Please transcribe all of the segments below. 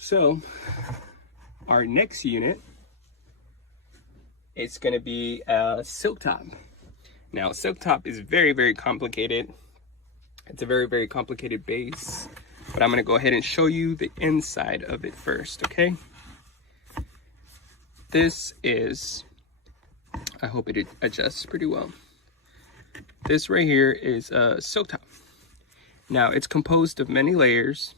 So our next unit, it's going to be a silk top. Now, silk top is very, very complicated. It's a very, very complicated base, but I'm going to go ahead and show you the inside of it first, okay? This is, I hope it adjusts pretty well. This right here is a silk top. Now, it's composed of many layers.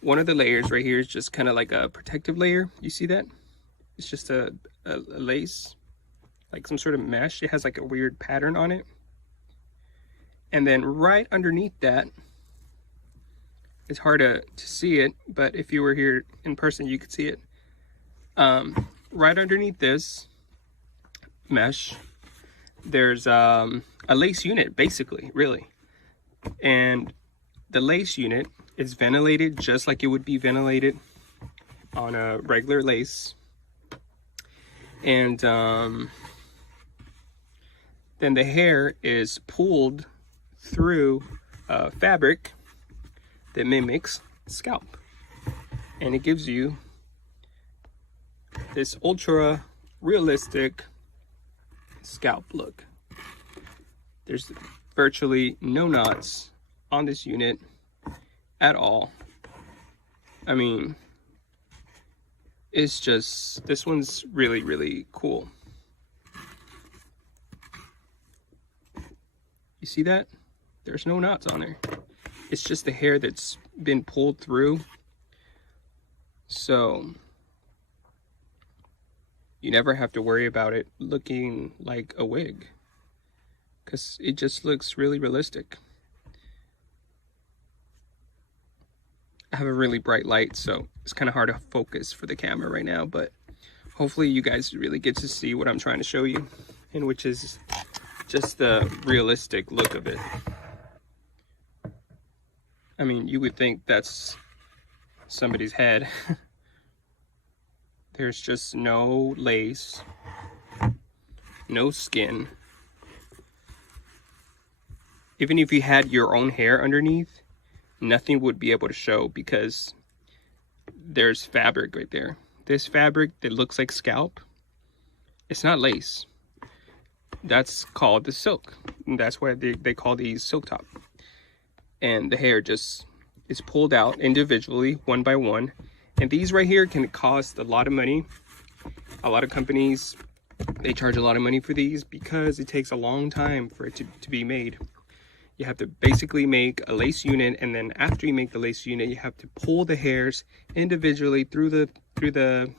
One of the layers right here is just kind of like a protective layer. You see that? It's just a lace, like some sort of mesh. It has like a weird pattern on it. And then right underneath that, it's hard to see it, but if you were here in person, you could see it. Right underneath this mesh, there's a lace unit, basically, really. And the lace unit is ventilated just like it would be ventilated on a regular lace. And then the hair is pulled through fabric that mimics scalp. And it gives you this ultra realistic scalp look. There's virtually no knots on this unit at all. I mean, it's just, this one's really, really cool. You see that? There's no knots on there. It's just the hair that's been pulled through. So you never have to worry about it looking like a wig, because it just looks really realistic. I have a really bright light, so it's kind of hard to focus for the camera right now, but hopefully you guys really get to see what I'm trying to show you, and which is just the realistic look of it. I mean, you would think that's somebody's head. There's just no lace, no skin. Even if you had your own hair underneath, nothing would be able to show because there's fabric right there. This fabric that looks like scalp, it's not lace. That's called the silk. And that's why they call these silk top. And the hair just is pulled out individually, one by one. And these right here can cost a lot of money. A lot of companies, they charge a lot of money for these because it takes a long time for it to be made. You have to basically make a lace unit, and then after you make the lace unit, you have to pull the hairs individually through the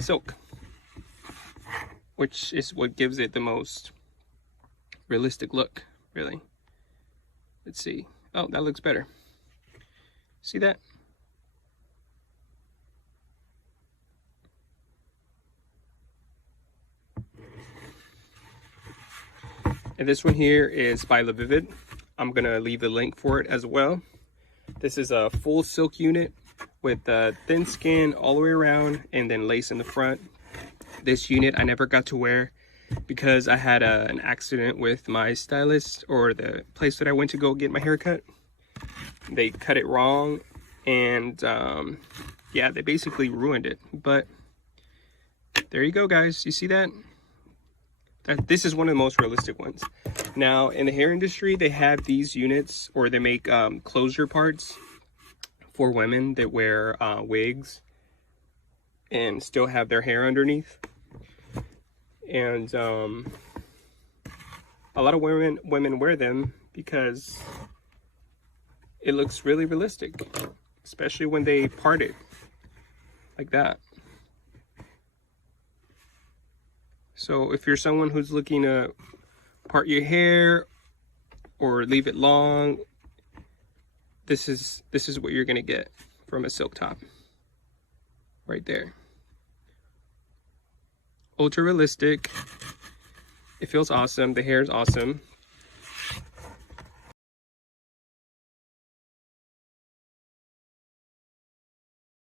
silk, which is what gives it the most realistic look, really. Let's see. Oh, that looks better. See that? And this one here is by LaVivid. I'm gonna leave the link for it as well. This is a full silk unit with thin skin all the way around and then lace in the front. This unit I never got to wear because I had an accident with my stylist, or the place that I went to go get my hair cut. They cut it wrong, and yeah, they basically ruined it. But there you go, guys. You see that? This is one of the most realistic ones. Now, in the hair industry, they have these units, or they make closure parts for women that wear wigs and still have their hair underneath. And a lot of women wear them because it looks really realistic, especially when they part it like that. So if you're someone who's looking to part your hair or leave it long, this is what you're gonna get from a silk top right there. Ultra realistic. It feels awesome. The hair is awesome.